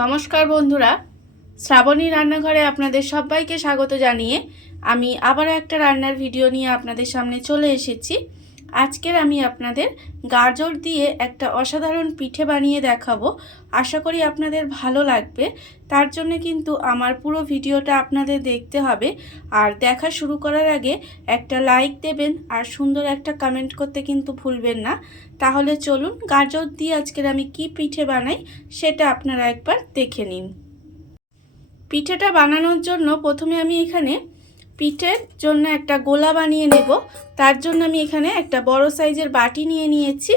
নমস্কার বন্ধুরা, শ্রাবণী রান্নাঘরে আপনাদের সবাইকে স্বাগত জানিয়ে আমি আবারও একটা রান্নার ভিডিও নিয়ে আপনাদের সামনে চলে এসেছি। আজকের আমি আপনাদের গাজর দিয়ে একটা অসাধারণ পিঠে বানিয়ে দেখাবো। আশা করি আপনাদের ভালো লাগবে। তার জন্য কিন্তু আমার পুরো ভিডিওটা আপনাদের দেখতে হবে। আর দেখা শুরু করার আগে একটা লাইক দেবেন আর সুন্দর একটা কমেন্ট করতে কিন্তু ভুলবেন না। তাহলে চলুন গাজর দিয়ে আজকের আমি কি পিঠে বানাই সেটা আপনারা একবার দেখে নিন। পিঠেটা বানানোর জন্য প্রথমে আমি এখানে পিঠের জন্য একটা গোলা বানিয়ে নেব। তার জন্য আমি এখানে একটা বড় সাইজের বাটি নিয়ে নিয়েছি।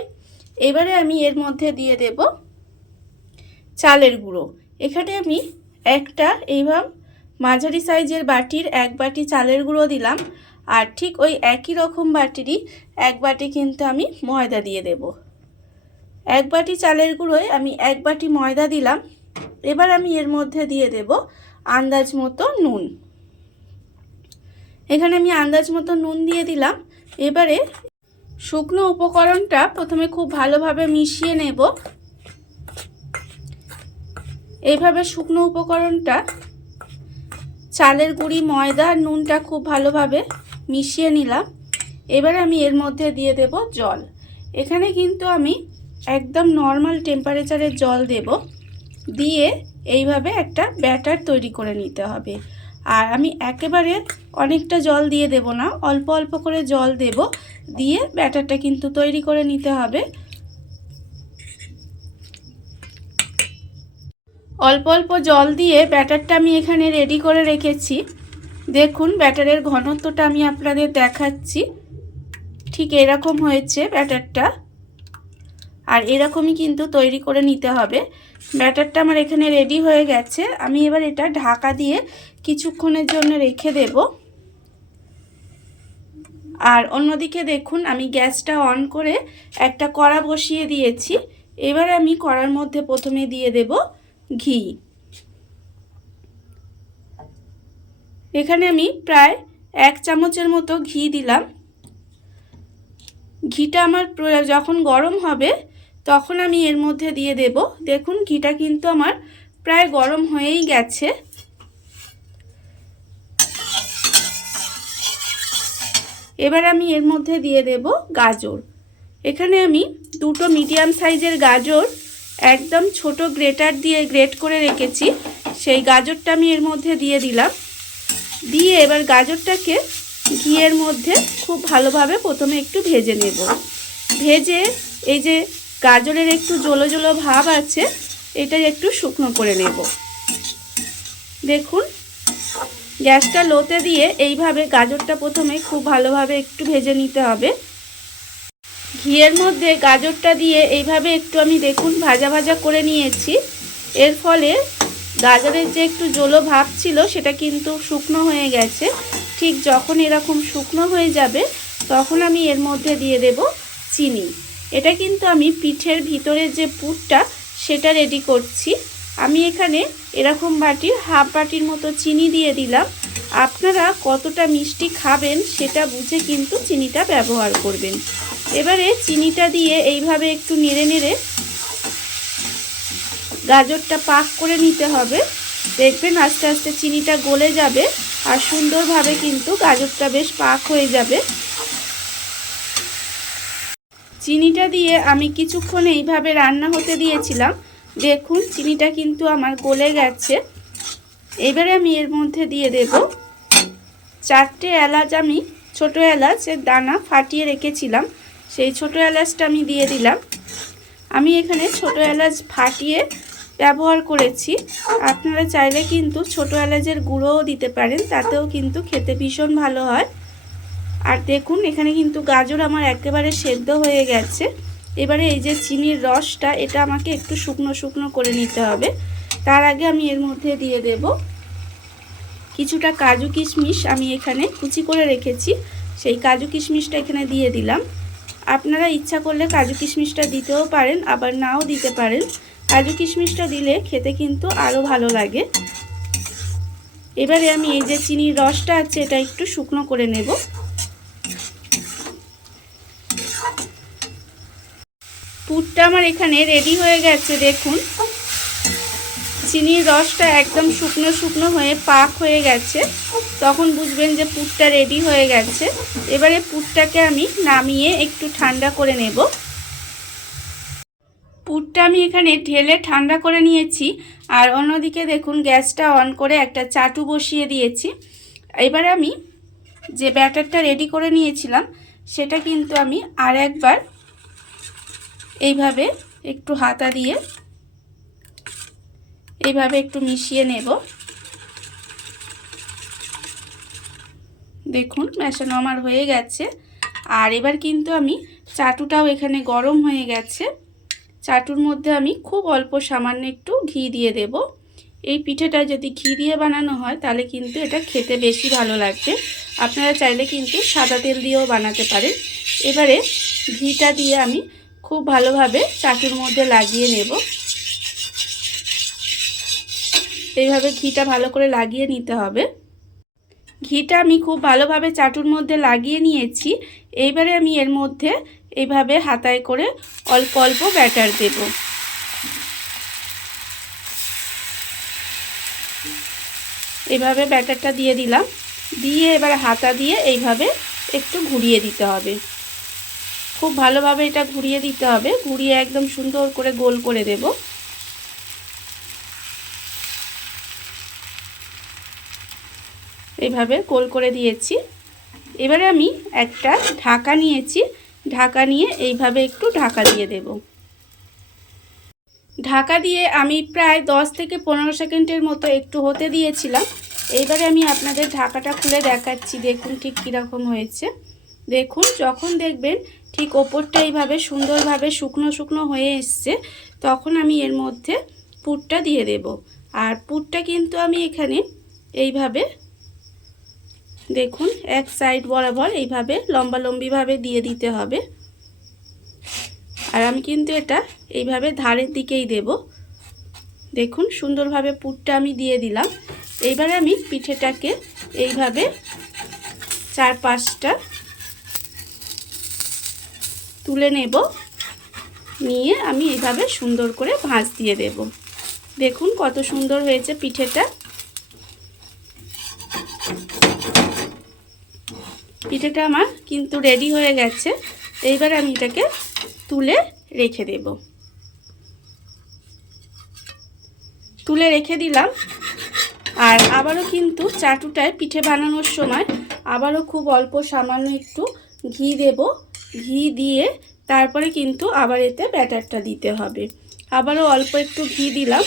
এবারে আমি এর মধ্যে দিয়ে দেব চালের গুঁড়ো। এখানে আমি একটা এইভাবে মাঝারি সাইজের বাটির এক বাটি চালের গুঁড়ো দিলাম। আর ঠিক ওই একই রকম বাটিরই এক বাটি কিন্তু আমি ময়দা দিয়ে দেব। এক বাটি চালের গুঁড়োয় আমি এক বাটি ময়দা দিলাম। এবার আমি এর মধ্যে দিয়ে দেব আন্দাজ মতো নুন। এখানে আমি আন্দাজ মতো নুন দিয়ে দিলাম। এবারে শুকনো উপকরণটা প্রথমে খুব ভালোভাবে মিশিয়ে নেব। এইভাবে শুকনো উপকরণটা চালের গুঁড়ি, ময়দা আর নুনটা খুব ভালোভাবে মিশিয়ে নিলাম। এবারে আমি এর মধ্যে দিয়ে দেব জল। এখানে কিন্তু আমি একদম নর্মাল টেম্পারেচারের জল দেব। দিয়ে এইভাবে একটা ব্যাটার তৈরি করে নিতে হবে। আর আমি একেবারে অনেকটা জল দিয়ে দেব না, অল্প অল্প করে জল দেব। দিয়ে ব্যাটারটা কিন্তু তৈরি করে নিতে হবে। অল্প অল্প জল দিয়ে ব্যাটারটা আমি এখানে রেডি করে রেখেছি। দেখুন ব্যাটারের ঘনত্বটা আমি আপনাদের দেখাচ্ছি। ঠিক এরকম হয়েছে ব্যাটারটা। আর এরকমই কিন্তু তৈরি করে নিতে হবে। ব্যাটারটা আমার এখানে রেডি হয়ে গেছে। আমি এবার এটা ঢাকা দিয়ে কিছুক্ষণের জন্য রেখে দেব। আর অন্যদিকে দেখুন আমি গ্যাসটা অন করে একটা কড়া বসিয়ে দিয়েছি। এবার আমি কড়ার মধ্যে প্রথমে দিয়ে দেব ঘি। এখানে আমি প্রায় 1 চামচের মতো ঘি দিলাম। ঘিটা আমার যখন গরম হবে তখন আমি এর মধ্যে দিয়ে দেব। দেখুন ঘিটা কিন্তু আমার প্রায় গরম হয়েই গেছে। এবার আমি এর মধ্যে দিয়ে দেব গাজর। এখানে আমি দুটো মিডিয়াম সাইজের গাজর একদম ছোট গ্রেটার দিয়ে গ্রেট করে রেখেছি। সেই গাজরটা আমি এর মধ্যে দিয়ে দিলাম। দিয়ে এবার গাজরটাকে ঘিয়ের মধ্যে খুব ভালোভাবে প্রথমে একটু ভেজে নেব। ভেজে এই যে গাজরের একটু জলো জলো ভাব আছে, এটা একটু শুকনো করে নেব। দেখুন গ্যাসটা লোতে দিয়ে এইভাবে গাজরটা প্রথমে খুব ভালোভাবে একটু ভেজে নিতে হবে। ঘিয়ের মধ্যে গাজরটা দিয়ে এইভাবে একটু আমি দেখুন ভাজা ভাজা করে নিয়েছি। এর ফলে গাজরের যে একটু জলো ভাব ছিল সেটা কিন্তু শুকনো হয়ে গেছে। ঠিক যখন এরকম শুকনো হয়ে যাবে তখন আমি এর মধ্যে দিয়ে দেব চিনি। এটা কিন্তু আমি পিঠের ভিতরের যে পুরটা সেটা রেডি করছি। আমি এখানে এরকম বাটির হাফ বাটির মতো চিনি দিয়ে দিলাম। আপনারা কতটা মিষ্টি খাবেন সেটা বুঝে কিন্তু চিনিটা ব্যবহার করবেন। এবারে চিনিটা দিয়ে এইভাবে একটু নেড়ে নেড়ে গাজরটা পাক করে নিতে হবে। দেখবেন আস্তে আস্তে চিনিটা গলে যাবে আর সুন্দরভাবে কিন্তু গাজরটা বেশ পাক হয়ে যাবে। চিনিটা দিয়ে আমি কিছুক্ষণ এইভাবে রান্না হতে দিয়েছিলাম। দেখুন চিনিটা কিন্তু আমার গলে গেছে। এবারে আমি এর মধ্যে দিয়ে দেব 4টে এলাচ। আমি ছোটো এলাচের দানা ফাটিয়ে রেখেছিলাম, সেই ছোটো এলাচটা আমি দিয়ে দিলাম। আমি এখানে ছোটো এলাচ ফাটিয়ে ব্যবহার করেছি। আপনারা চাইলে কিন্তু ছোটো এলাচের গুঁড়োও দিতে পারেন, তাতেও কিন্তু খেতে ভীষণ ভালো হয়। আর দেখুন এখানে কিন্তু গাজর আমার একেবারে সেদ্ধ হয়ে গেছে। এবারে এই যে চিনির রসটা, এটা আমাকে একটু শুকনো শুকনো করে নিতে হবে। তার আগে আমি এর মধ্যে দিয়ে দেব কিছুটা কাজু কিশমিশ। আমি এখানে কুচি করে রেখেছি, সেই কাজু কিশমিশটা এখানে দিয়ে দিলাম। আপনারা ইচ্ছা করলে কাজু কিশমিশটা দিতেও পারেন, আবার নাও দিতে পারেন। কাজু কিশমিশটা দিলে খেতে কিন্তু আরও ভালো লাগে। এবারে আমি এই যে চিনির রসটা আছে এটা একটু শুকনো করে নেব। পুরটা আমার এখানে রেডি হয়ে গেছে। দেখুন চিনির রসটা একদম শুকনো শুকনো হয়ে পাক হয়ে গেছে, তখন বুঝবেন যে পুরটা রেডি হয়ে গেছে। এবারে পুরটাকে আমি নামিয়ে একটু ঠান্ডা করে নেব। পুরটা আমি এখানে ঢেলে ঠান্ডা করে নিয়েছি। আর অন্যদিকে দেখুন গ্যাসটা অন করে একটা চাটু বসিয়ে দিয়েছি। এবারে আমি যে ব্যাটারটা রেডি করে নিয়েছিলাম সেটা কিন্তু আমি আর একবার এইভাবে একটু হাতা দিয়ে এইভাবে একটু মিশিয়ে নেব। দেখুন মেশানো আমার হয়ে গেছে। আর এবার কিন্তু আমি চাটুটাও এখানে গরম হয়ে গেছে। চাটুর মধ্যে আমি খুব অল্প সামান্য একটু ঘি দিয়ে দেব। এই পিঠেটা যদি ঘি দিয়ে বানানো হয় তাহলে কিন্তু এটা খেতে বেশি ভালো লাগবে। আপনারা চাইলে কিন্তু সাদা তেল দিয়েও বানাতে পারেন। এবারে ঘিটা দিয়ে আমি খুব ভালোভাবে চাটুর মধ্যে লাগিয়ে নেব। এইভাবে ঘিটা ভালো করে লাগিয়ে নিতে হবে। ঘিটা আমি খুব ভালোভাবে চাটুর মধ্যে লাগিয়ে নিয়েছি। এইবারে আমি এর মধ্যে এইভাবে হাতায় করে অল্প অল্প ব্যাটার দেব। এইভাবে ব্যাটারটা দিয়ে দিলাম, দিয়ে এবার হাতা দিয়ে এইভাবে একটু ঘুরিয়ে দিতে হবে। খুব ভালোভাবে এটা ঘুরিয়ে দিতে হবে, ঘুরিয়ে একদম সুন্দর করে গোল করে দেব। এইভাবে গোল করে দিয়েছি। এবারে আমি একটা ঢাকা নিয়েছি, ঢাকা নিয়ে এইভাবে একটু ঢাকা দিয়ে দেব। ঢাকা দিয়ে আমি প্রায় 10 থেকে 15 সেকেন্ডের মতো একটু হতে দিয়েছিলাম। এইবারে আমি আপনাদের ঢাকাটা খুলে দেখাচ্ছি, দেখুন ঠিক কীরকম হয়েছে। দেখুন যখন দেখবেন ঠিক ওপরটা এইভাবে সুন্দরভাবে শুকনো শুকনো হয়ে এসছে, তখন আমি এর মধ্যে পুরটা দিয়ে দেব। আর পুরটা কিন্তু আমি এখানে এইভাবে দেখুন এক সাইড বরাবর এইভাবে লম্বালম্বিভাবে দিয়ে দিতে হবে। আর আমি কিন্তু এটা এইভাবে ধারের দিকেই দেব। দেখুন সুন্দরভাবে পুরটা আমি দিয়ে দিলাম। এইবারে আমি পিঠেটাকে এইভাবে 4-5টা তুলে নেব, নিয়ে আমি এইভাবে সুন্দর করে ভাঁজ দিয়ে দেব। দেখুন কত সুন্দর হয়েছে পিঠেটা। পিঠেটা আমার কিন্তু রেডি হয়ে গেছে। এইবার আমি এটাকে তুলে রেখে দেব। তুলে রেখে দিলাম। আর আবারও কিন্তু চাটুটায় পিঠে বানানোর সময় আবারও খুব অল্প সামান্য একটু ঘি দেব। ঘি দিয়ে তারপরে কিন্তু আবার এতে ব্যাটারটা দিতে হবে। আবারও অল্প একটু ঘি দিলাম।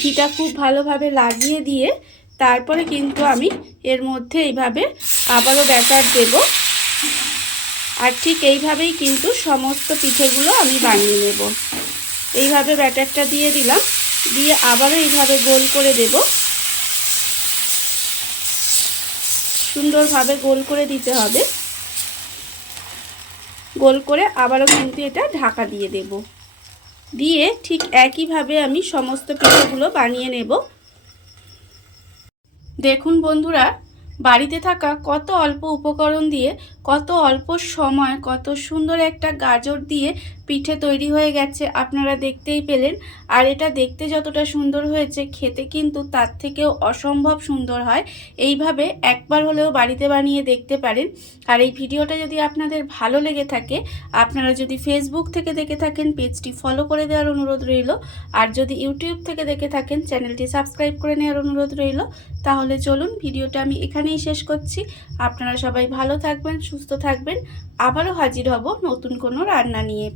ঘিটা খুব ভালোভাবে লাগিয়ে দিয়ে তারপরে কিন্তু আমি এর মধ্যে এইভাবে আবারও ব্যাটার দেব। আর ঠিক এইভাবেই কিন্তু সমস্ত পিঠেগুলো আমি বানিয়ে নেব। এইভাবে ব্যাটারটা দিয়ে দিলাম, দিয়ে আবারও এইভাবে গোল করে দেব। সুন্দরভাবে গোল করে দিতে হবে। গোল করে আবারও কিন্তু এটা ঢাকা দিয়ে দেব। দিয়ে ঠিক একইভাবে আমি সমস্ত পিঠেগুলো বানিয়ে নেব। দেখুন বন্ধুরা, বাড়িতে থাকা কত অল্প উপকরণ দিয়ে কত অল্প সময় কত সুন্দর একটা গাজর দিয়ে পিঠে তৈরি হয়ে গেছে, আপনারা দেখতেই পেলেন। আর এটা দেখতে যতটা সুন্দর হয়েছে, খেতে কিন্তু তার থেকেও অসম্ভব সুন্দর হয়। এইভাবে একবার হলেও বাড়িতে বানিয়ে দেখতে পারেন। আর এই ভিডিওটা যদি আপনাদের ভালো লেগে থাকে, আপনারা যদি ফেসবুক থেকে দেখে থাকেন পেজটি ফলো করে দেওয়ার অনুরোধ রইল। আর যদি ইউটিউব থেকে দেখে থাকেন চ্যানেলটি সাবস্ক্রাইব করে নেওয়ার অনুরোধ রইল। তাহলে চলুন ভিডিওটা আমি এখানেই শেষ করছি। আপনারা সবাই ভালো থাকবেন, সুস্থ থাকবেন। আবারও হাজির হব নতুন কোনো রান্না নিয়ে।